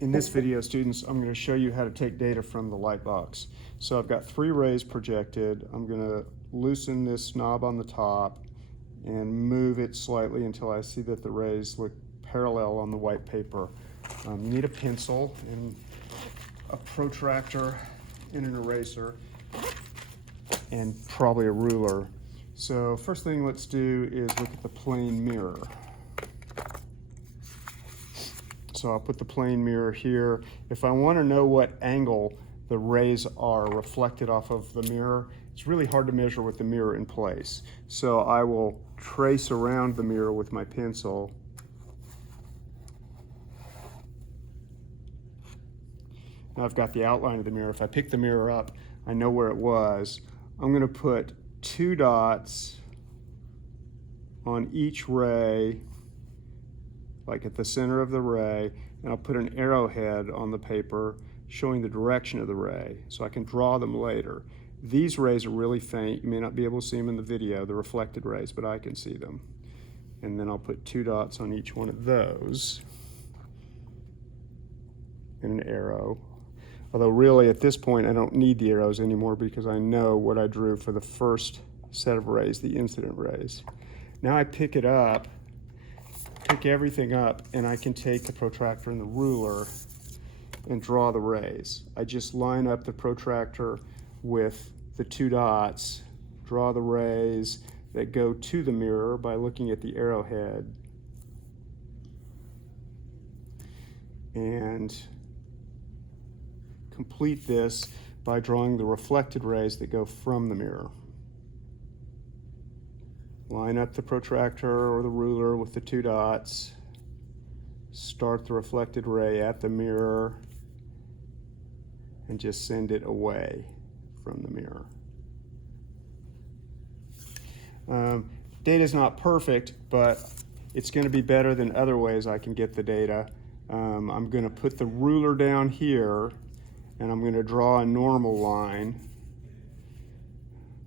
In this video, students, I'm going to show you how to take data from the Lightbox. So I've got 3 rays projected. I'm going to loosen this knob on the top and move it slightly until I see that the rays look parallel on the white paper. You need a pencil and a protractor and an eraser and probably a ruler. So first thing let's do is look at the plane mirror. So I'll put the plane mirror here. If I want to know what angle the rays are reflected off of the mirror, it's really hard to measure with the mirror in place. So I will trace around the mirror with my pencil. Now I've got the outline of the mirror. If I pick the mirror up, I know where it was. I'm going to put 2 dots on each ray, like at the center of the ray, and I'll put an arrowhead on the paper showing the direction of the ray so I can draw them later. These rays are really faint. You may not be able to see them in the video, the reflected rays, but I can see them. And then I'll put 2 dots on each one of those and an arrow. Although really at this point I don't need the arrows anymore because I know what I drew for the first set of rays, the incident rays. Now I pick it up, pick everything up, and I can take the protractor and the ruler and draw the rays. I just line up the protractor with the 2 dots, draw the rays that go to the mirror by looking at the arrowhead, and complete this by drawing the reflected rays that go from the mirror. Line up the protractor or the ruler with the 2 dots, start the reflected ray at the mirror, and just send it away from the mirror. Data is not perfect, but it's going to be better than other ways I can get the data. I'm going to put the ruler down here, and I'm going to draw a normal line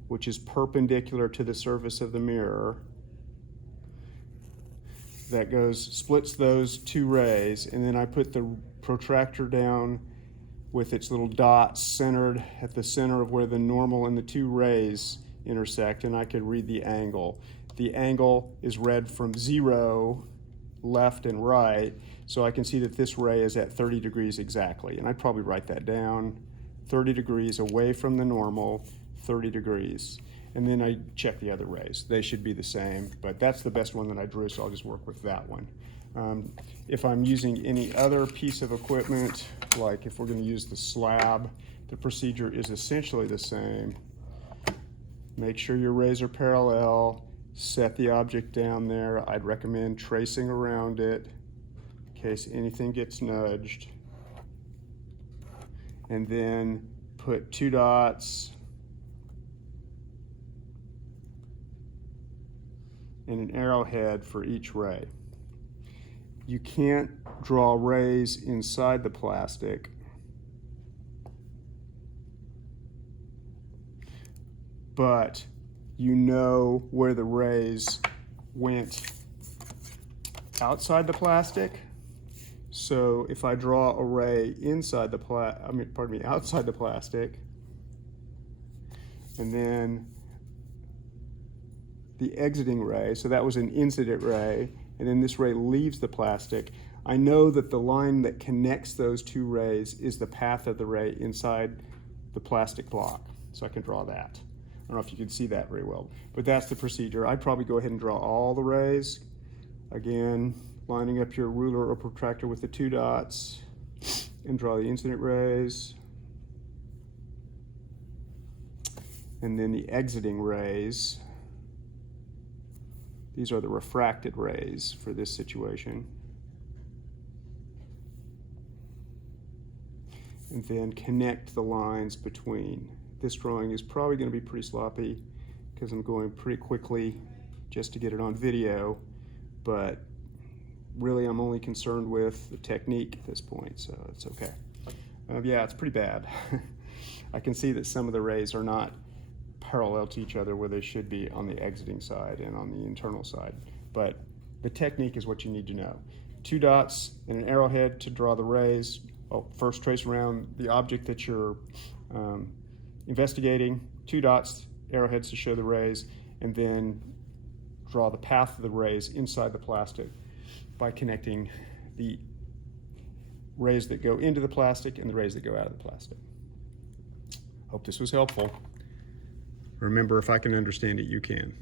which is perpendicular to the surface of the mirror that splits those 2 rays, and then I put the protractor down with its little dots centered at the center of where the normal and the 2 rays intersect, and I could read the angle. The angle is read from 0, left and right, so I can see that this ray is at 30 degrees exactly, and I'd probably write that down. 30 degrees away from the normal, 30 degrees. And then I check the other rays. They should be the same, but that's the best one that I drew, so I'll just work with that one. If I'm using any other piece of equipment, like if we're going to use the slab, the procedure is essentially the same. Make sure your rays are parallel, set the object down there. I'd recommend tracing around it in case anything gets nudged. And then put 2 dots and an arrowhead for each ray. You can't draw rays inside the plastic, but you know where the rays went outside the plastic. So if I draw a ray inside the outside the plastic, and then the exiting ray, so that was an incident ray, and then this ray leaves the plastic, I know that the line that connects those 2 rays is the path of the ray inside the plastic block. So I can draw that. I don't know if you can see that very well, but that's the procedure. I'd probably go ahead and draw all the rays. Again, lining up your ruler or protractor with the 2 dots, and draw the incident rays. And then the exiting rays. These are the refracted rays for this situation. And then connect the lines between. This drawing is probably going to be pretty sloppy because I'm going pretty quickly just to get it on video, but really I'm only concerned with the technique at this point, so it's okay. Yeah, it's pretty bad. I can see that some of the rays are not parallel to each other where they should be on the exiting side and on the internal side. But the technique is what you need to know. 2 dots and an arrowhead to draw the rays. First trace around the object that you're investigating, 2 dots, arrowheads to show the rays, and then draw the path of the rays inside the plastic by connecting the rays that go into the plastic and the rays that go out of the plastic. Hope this was helpful. Remember, if I can understand it, you can.